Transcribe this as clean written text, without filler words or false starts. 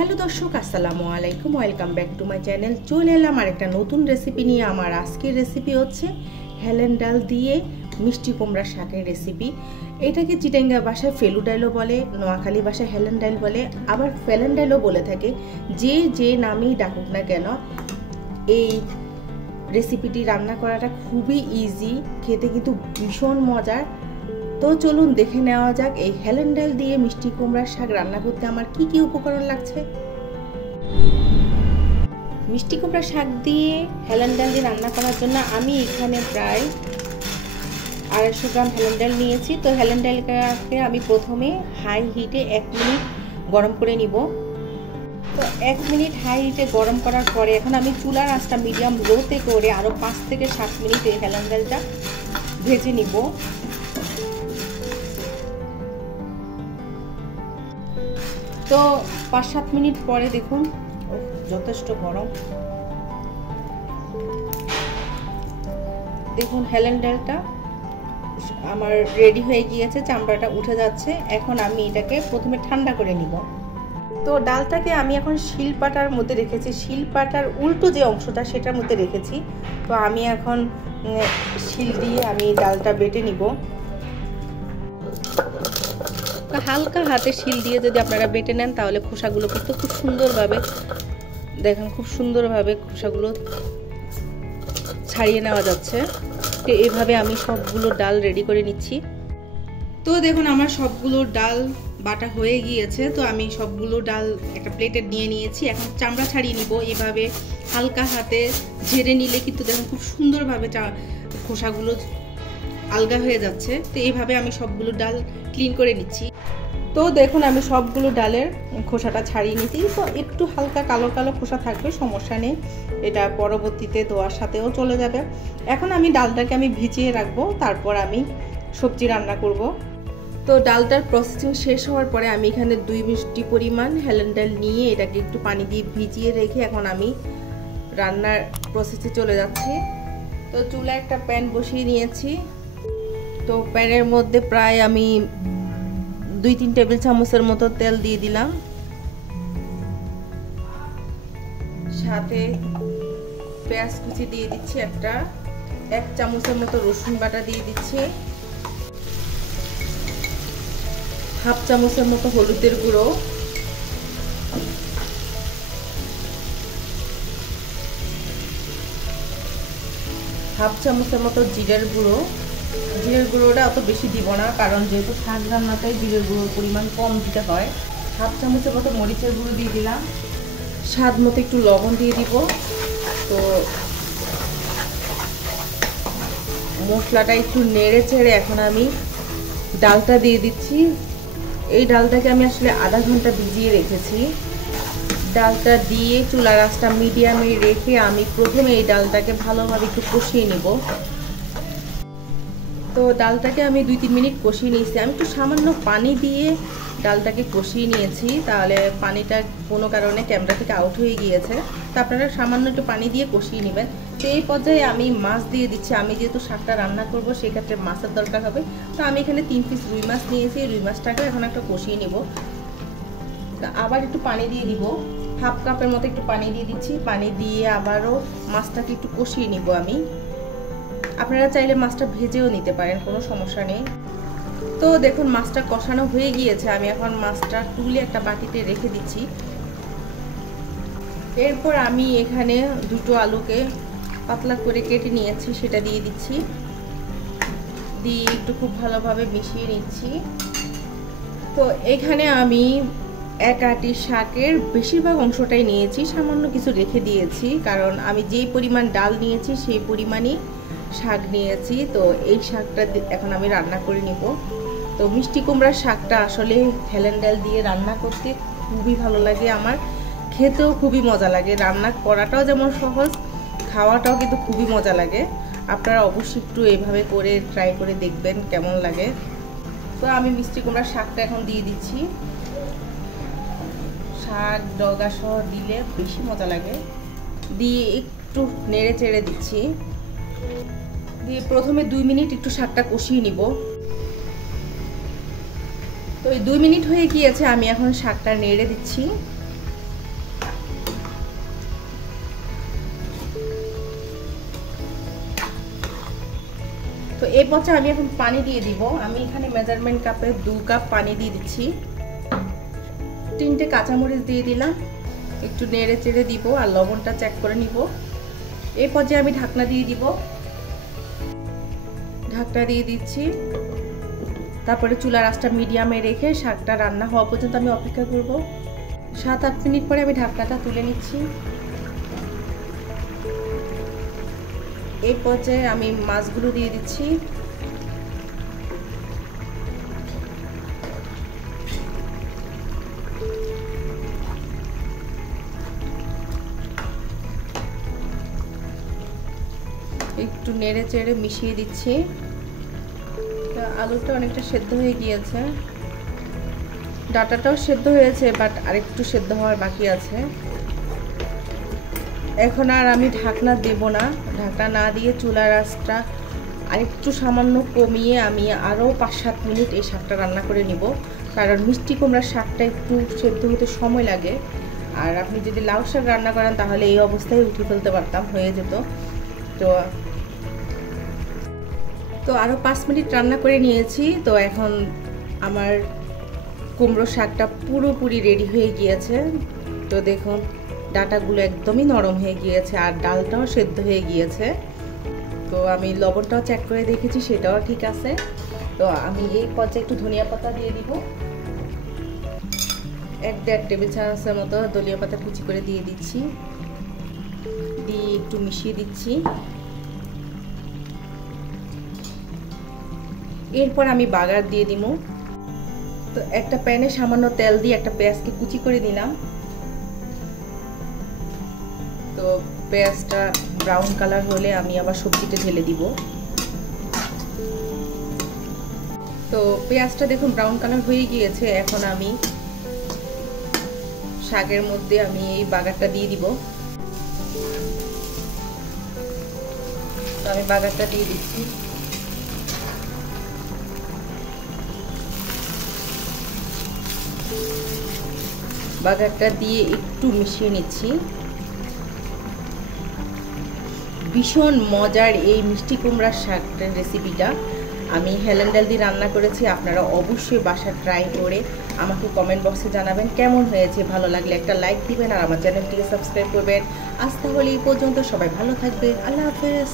Hello দর্শক, আসসালামু আলাইকুম। Welcome back to my channel. চলে এলাম আরেকটা নতুন রেসিপি নিয়ে। আমার আজকের রেসিপি হচ্ছে হেলেন ডাল দিয়ে মিষ্টি কুমড়া শাকের রেসিপি। এটাকে চিটাঙ্গা ভাষায় ফেলু ডাইলও বলে, নোয়াখালী ভাষায় হেলেন ডাইল বলে, আবার ফেলেন ডাইলও বলে থাকে। যে নামেই ডাকুক না কেন, এই রেসিপিটি রান্না করাটা খুবই ইজি, খেতে কিন্তু ভীষণ মজার। তো চলুন দেখে নেওয়া যাক এই হেলেন ডাল দিয়ে মিষ্টি কুমড়ার শাক রান্না করতে আমার কি কি উপকরণ লাগছে। মিষ্টি কুমড়ার শাক দিয়ে হেলেন ডাল দিয়ে রান্না করার জন্য আমি এখানে প্রায় 250 গ্রাম হেলেন ডাল নিয়েছি। তো হেলেন ডালটাকে আমি প্রথমে হাই হিটে 1 মিনিট গরম করে নিব। তো 1 মিনিট হাই হিটে গরম করার পরে এখন আমি চুলার আঁচটা মিডিয়াম লোতে করে আরও 5 থেকে 7 মিনিট এই হেলেন ডালটা ভেজে নিব। তো 5-7 মিনিট পরে দেখুন যথেষ্ট গরম। দেখুন হেলেন ডালটা আমার রেডি হয়ে গিয়েছে, চামড়াটা উঠে যাচ্ছে। এখন আমি এটাকে প্রথমে ঠান্ডা করে নিব। তো ডালটাকে আমি এখন শিলপাটার মধ্যে রেখেছি, শিলপাটার উল্টো যে অংশটা সেটার মধ্যে রেখেছি। তো আমি এখন শিল দিয়ে আমি ডালটা বেটে নিব। হালকা হাতে শিল দিয়ে যদি আপনারা বেটে নেন তাহলে খোসাগুলো কিন্তু খুব সুন্দরভাবে, দেখেন খুব সুন্দরভাবে খোসাগুলো ছাড়িয়ে নেওয়া যাচ্ছে। তো এইভাবে আমি সবগুলো ডাল রেডি করে নিচ্ছি। তো দেখুন আমার সবগুলো ডাল বাটা হয়ে গিয়েছে। তো আমি সবগুলো ডাল একটা প্লেটে নিয়ে নিয়েছি। এখন চামড়া ছাড়িয়ে নিব। এইভাবে হালকা হাতে ঝেড়ে নিলে কিন্তু দেখুন খুব সুন্দরভাবে খোসাগুলো আলগা হয়ে যাচ্ছে। তো এইভাবে আমি সবগুলো ডাল ক্লিন করে নিচ্ছি। তো দেখুন আমি সবগুলো ডালের খোসাটা ছাড়িয়ে নিচ্ছি। তো একটু হালকা কালো কালো খোসা থাকবে, সমস্যা নেই, এটা পরবর্তীতে ধোয়ার সাথেও চলে যাবে। এখন আমি ডালটাকে আমি ভিজিয়ে রাখবো, তারপর আমি সবজি রান্না করব। তো ডালটার প্রসেসিং শেষ হওয়ার পরে আমি এখানে 2 মিষ্টি পরিমাণ হেলেন ডাল নিয়ে এটাকে একটু পানি দিয়ে ভিজিয়ে রেখে এখন আমি রান্নার প্রসেসে চলে যাচ্ছি। তো চুলায় একটা প্যান বসিয়ে নিয়েছি। তো প্যানের মধ্যে প্রায় আমি 2-3 টেবিল চামচের মতো তেল দিয়ে দিলাম। সাথে পেঁয়াজ কুচি দিয়ে দিচ্ছি, 1 চামচের মতো রসুন বাটা দিয়ে দিচ্ছি, 1/2 চামচের মতো হলুদের গুঁড়ো, 1/2 চামচের মতো জিরের গুঁড়ো। জিরের গুঁড়োটা অত বেশি দিব না, কারণ যেহেতু শাক রান্নাতে জিরের গুঁড়োর পরিমাণ কম দিতে হয়। 1/2 চামচের মতো মরিচের গুঁড়ো দিয়ে দিলাম, স্বাদ মতো একটু লবণ দিয়ে দিব। তো মশলাটা একটু নেড়ে চেড়ে এখন আমি ডালটা দিয়ে দিচ্ছি। এই ডালটাকে আমি আসলে আধা ঘন্টা ভিজিয়ে রেখেছি। ডালটা দিয়ে চুলার আঁচটা মিডিয়ামে রেখে আমি প্রথমে এই ডালটাকে ভালোভাবে একটু কষিয়ে নিব। তো ডালটাকে আমি 2-3 মিনিট কষিয়ে নিয়েছি। আমি একটু সামান্য পানি দিয়ে ডালটাকে কষিয়ে নিয়েছি, তাহলে পানিটা কোনো কারণে ক্যামেরা থেকে আউট হয়ে গিয়েছে। তো আপনারা সামান্য একটু পানি দিয়ে কষিয়ে নেবেন। তো এই পর্যায়ে আমি মাছ দিয়ে দিচ্ছি। আমি যেহেতু শাকটা রান্না করব সেক্ষেত্রে মাছের দরকার হবে। তো আমি এখানে 3 পিস রুই মাছ নিয়েছি। রুই মাছটাকে এখন একটা কষিয়ে নিব। আবার একটু পানি দিয়ে দিব, 1/2 কাপের মতো একটু পানি দিয়ে দিচ্ছি। পানি দিয়ে আবারও মাছটাকে একটু কষিয়ে নিব আমি। আপনারা চাইলে মাছটা ভেজেও নিতে পারেন, কোনো সমস্যা নেই। তো দেখুন মাছটা কষানো হয়ে গিয়েছে। আমি এখন মাছটা তুলে একটা বাটিতে রেখে দিচ্ছি। এরপর আমি এখানে 2টো আলুকে পাতলা করে কেটে নিয়েছি, সেটা দিয়ে দিচ্ছি। দিয়ে একটু খুব ভালোভাবে মিশিয়ে নিচ্ছি। তো এখানে আমি 1 আঁটি শাকের বেশিরভাগ অংশটাই নিয়েছি, সামান্য কিছু রেখে দিয়েছি, কারণ আমি যেই পরিমাণ ডাল নিয়েছি সেই পরিমাণই শাক নিয়েছি। তো এই শাকটা এখন আমি রান্না করে নিব। তো মিষ্টি কুমড়ার শাকটা আসলে হেলেন ডাল দিয়ে রান্না করতে খুবই ভালো লাগে আমার, খেতেও খুবই মজা লাগে। রান্না করাটাও যেমন সহজ, খাওয়াটাও কিন্তু খুবই মজা লাগে। আপনারা অবশ্যই একটু এইভাবে করে ট্রাই করে দেখবেন কেমন লাগে। তো আমি মিষ্টি কুমড়ার শাকটা এখন দিয়ে দিচ্ছি। শাক ডগা সহ দিলে বেশি মজা লাগে। দিয়ে একটু নেড়ে চেড়ে দিচ্ছি। দিয়ে প্রথমে 2 মিনিট একটু শাকটা কষিয়ে নিব। তো এই 2 মিনিট হয়ে গিয়েছে, আমি এখন শাকটা নেড়ে দিচ্ছি। তো এই পর্যায়ে আমি এখন পানি দিয়ে দিব। আমি এখানে মেজারমেন্ট কাপে 2 কাপ পানি দিয়ে দিচ্ছি। 3টে কাঁচামরিচ দিয়ে দিলাম, একটু নেড়ে চেড়ে দিব আর লবণটা চেক করে নিব। এই পর্যায়ে আমি ঢাকনা দিয়ে দিব। ঢাকনা দিয়ে দিচ্ছি। তারপরে চুলার আঁচটা মিডিয়ামে রেখে শাকটা রান্না হওয়া পর্যন্ত আমি অপেক্ষা করব। 7-8 মিনিট পরে আমি ঢাকনাটা তুলে নিচ্ছি। এই পর্যায়ে আমি মাছগুলো দিয়ে দিচ্ছি। একটু নেড়ে চেড়ে মিশিয়ে দিচ্ছি। আলুটা অনেকটা সেদ্ধ হয়ে গিয়েছে, ডাটাটাও সেদ্ধ হয়েছে, বাট আরেকটু সেদ্ধ হওয়ার বাকি আছে। এখন আর আমি ঢাকনা দেব না। ঢাকনা না দিয়ে চুলার আঁচটা আরেকটু সামান্য কমিয়ে আমি আরও 5-7 মিনিট এই শাকটা রান্না করে নিব। কারণ মিষ্টি কুমড়ার শাকটা একটু সেদ্ধ হতে সময় লাগে। আর আপনি যদি লাউ শাক রান্না করেন তাহলে এই অবস্থায় উঠিয়ে ফেলতে পারতাম, হয়ে যেত। তো আরও 5 মিনিট রান্না করে নিয়েছি। তো এখন আমার কুমড়ো শাকটা পুরোপুরি রেডি হয়ে গিয়েছে। তো দেখুন ডাটাগুলো একদমই নরম হয়ে গিয়েছে আর ডালটাও সেদ্ধ হয়ে গিয়েছে। তো আমি লবণটাও চেক করে দেখেছি, সেটাও ঠিক আছে। তো আমি এই পর্যায়ে একটু ধনিয়া পাতা দিয়ে দিব। 1-1.5 টেবিল চামচের মতো ধনিয়া পাতা কুচি করে দিয়ে দিচ্ছি। দিয়ে একটু মিশিয়ে দিচ্ছি। এরপর আমি বাগার দিয়ে দিব। তো একটা প্যানে সামান্য তেল দিয়ে একটা পেঁয়াজকে কুচি করে দিলাম। তো পেঁয়াজটা ব্রাউন কালার হলে আমি আবার সবজিটা ঢেলে দিব। তো পেঁয়াজটা দেখুন ব্রাউন কালার হয়ে গিয়েছে। এখন আমি শাকের মধ্যে আমি এই বাগারটা দিয়ে দিব। তো আমি বাগারটা দিয়ে দিচ্ছি। বাগারটা দিয়ে একটু মিশিয়ে নিচ্ছি। ভীষণ মজার এই মিষ্টি কুমড়ার শাকটার রেসিপিটা আমি হেলেন্ডাল দিয়ে রান্না করেছি। আপনারা অবশ্যই বাসা ট্রাই করে আমাকে কমেন্ট বক্সে জানাবেন কেমন হয়েছে। ভালো লাগলে একটা লাইক দিবেন আর আমার চ্যানেলটিকে সাবস্ক্রাইব করবেন। আজ তাহলে এই পর্যন্ত, সবাই ভালো থাকবেন। আল্লাহ হাফেজ।